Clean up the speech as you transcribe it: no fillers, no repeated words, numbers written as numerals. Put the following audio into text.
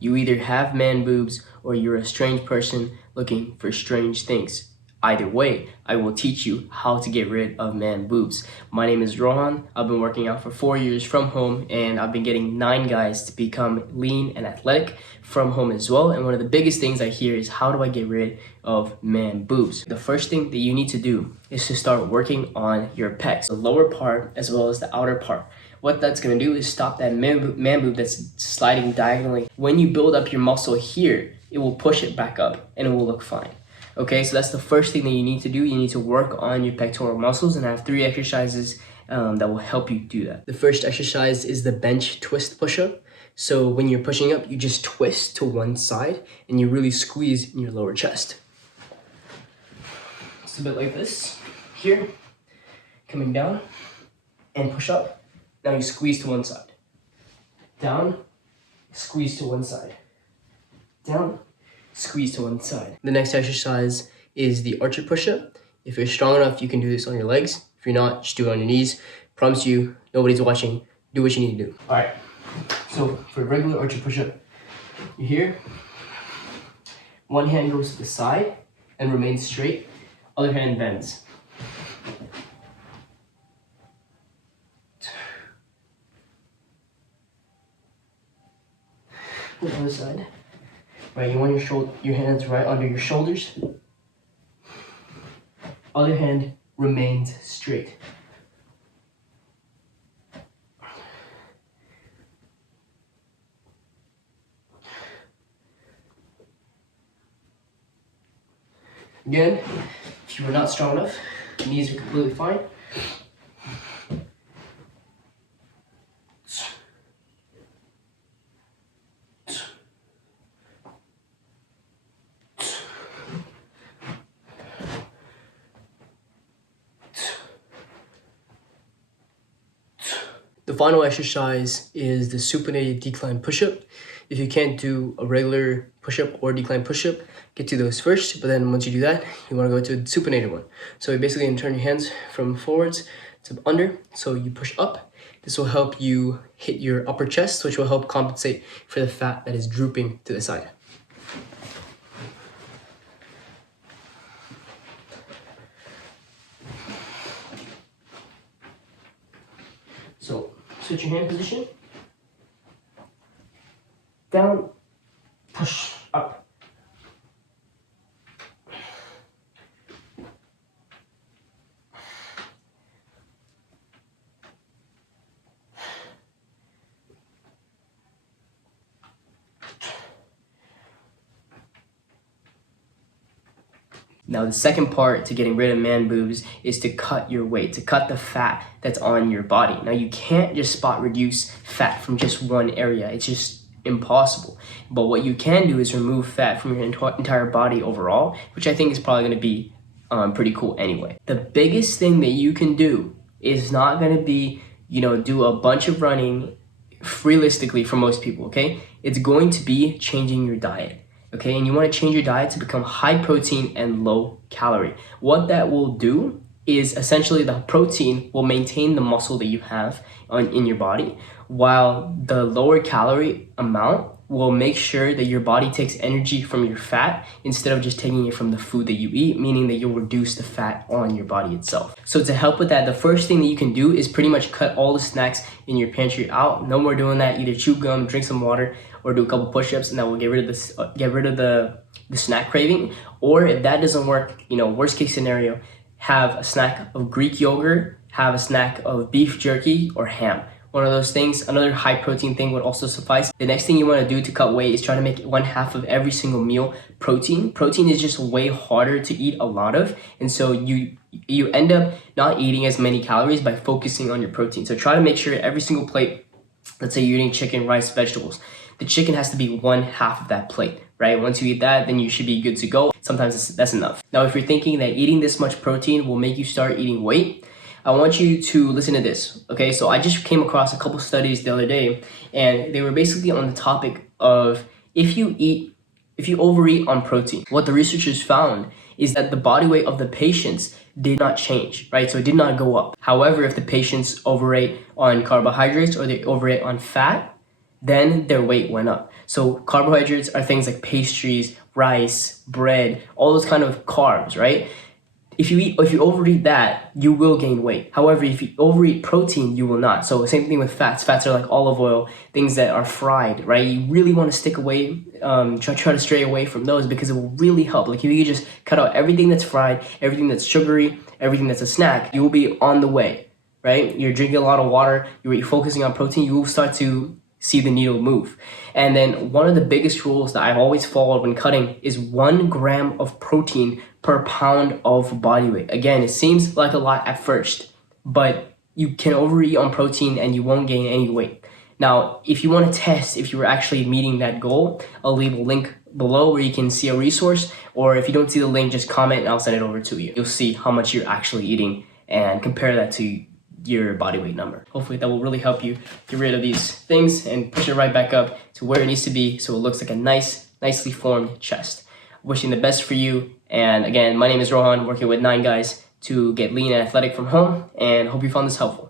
You either have man boobs or you're a strange person looking for strange things. Either way, I will teach you how to get rid of man boobs. My name is Rohan. I've been working out for 4 years from home, and I've been getting 9 guys to become lean and athletic from home as well. And one of the biggest things I hear is, how do I get rid of man boobs? The first thing that you need to do is to start working on your pecs, the lower part as well as the outer part. What that's going to do is stop that man boob that's sliding diagonally. When you build up your muscle here, it will push it back up and it will look fine. Okay, so that's the first thing that you need to do. You need to work on your pectoral muscles, and I have 3 exercises that will help you do that. The first exercise is the bench twist push-up. So when you're pushing up, you just twist to one side and you really squeeze in your lower chest. It's a bit like this. Here, coming down and push up. Now you squeeze to one side. Down, squeeze to one side. Down, squeeze to one side. The next exercise is the archer push-up. If you're strong enough, you can do this on your legs. If you're not, just do it on your knees. Promise you, nobody's watching. Do what you need to do. All right, so for a regular archer push-up, you're here. One hand goes to the side and remains straight. Other hand bends. The other side. Right, you want your hands right under your shoulders. Other hand remains straight. Again, if you are not strong enough, knees are completely fine. The final exercise is the supinated decline push-up. If you can't do a regular push-up or decline push-up, get to those first, but then once you do that, you want to go to a supinated one. So you basically going to turn your hands from forwards to under, so you push up. This will help you hit your upper chest, which will help compensate for the fat that is drooping to the side. So switch your hand position. Down, push, up. Now the second part to getting rid of man boobs is to cut your weight, to cut the fat that's on your body. Now you can't just spot reduce fat from just one area. It's just impossible. But what you can do is remove fat from your entire body overall, which I think is probably going to be pretty cool anyway. The biggest thing that you can do is not going to be, do a bunch of running realistically for most people, okay? It's going to be changing your diet. Okay, and you want to change your diet to become high protein and low calorie. What that will do is essentially the protein will maintain the muscle that you have in your body, while the lower calorie amount will make sure that your body takes energy from your fat instead of just taking it from the food that you eat, meaning that you'll reduce the fat on your body itself. So to help with that, the first thing that you can do is pretty much cut all the snacks in your pantry out. No more doing that. Either chew gum, drink some water, or do a couple push-ups, and that will get rid of this, the snack craving. Or if that doesn't work, worst case scenario, have a snack of Greek yogurt, have a snack of beef jerky or ham. One of those things. Another high protein thing would also suffice. The next thing you want to do to cut weight is try to make 1/2 of every single meal protein. Protein is just way harder to eat a lot of, and so you end up not eating as many calories by focusing on your protein. So try to make sure every single plate, let's say you're eating chicken, rice, vegetables, the chicken has to be 1/2 of that plate, right? Once you eat that, then you should be good to go. Sometimes that's enough. Now, if you're thinking that eating this much protein will make you start eating weight, I want you to listen to this, okay? So I just came across a couple studies the other day, and they were basically on the topic of if you overeat on protein, what the researchers found is that the body weight of the patients did not change, right? So it did not go up. However, if the patients overate on carbohydrates or they overate on fat, then their weight went up. So carbohydrates are things like pastries, rice, bread, all those kind of carbs, right? If you overeat that, you will gain weight. However, if you overeat protein, you will not. So same thing with fats. Fats are like olive oil, things that are fried, right? You really want to stick away, try to stray away from those because it will really help. Like if you just cut out everything that's fried, everything that's sugary, everything that's a snack, you will be on the way, right? You're drinking a lot of water, you're focusing on protein, you will start to see the needle move. And then one of the biggest rules that I've always followed when cutting is 1 gram of protein per pound of body weight. Again, it seems like a lot at first, but you can overeat on protein and you won't gain any weight. Now, if you want to test if you're actually meeting that goal, I'll leave a link below where you can see a resource, or if you don't see the link, just comment and I'll send it over to you. You'll see how much you're actually eating and compare that to your body weight number. Hopefully that will really help you get rid of these things and push it right back up to where it needs to be so it looks like a nicely formed chest. Wishing the best for you. And again, my name is Rohan, working with 9 guys to get lean and athletic from home, and hope you found this helpful.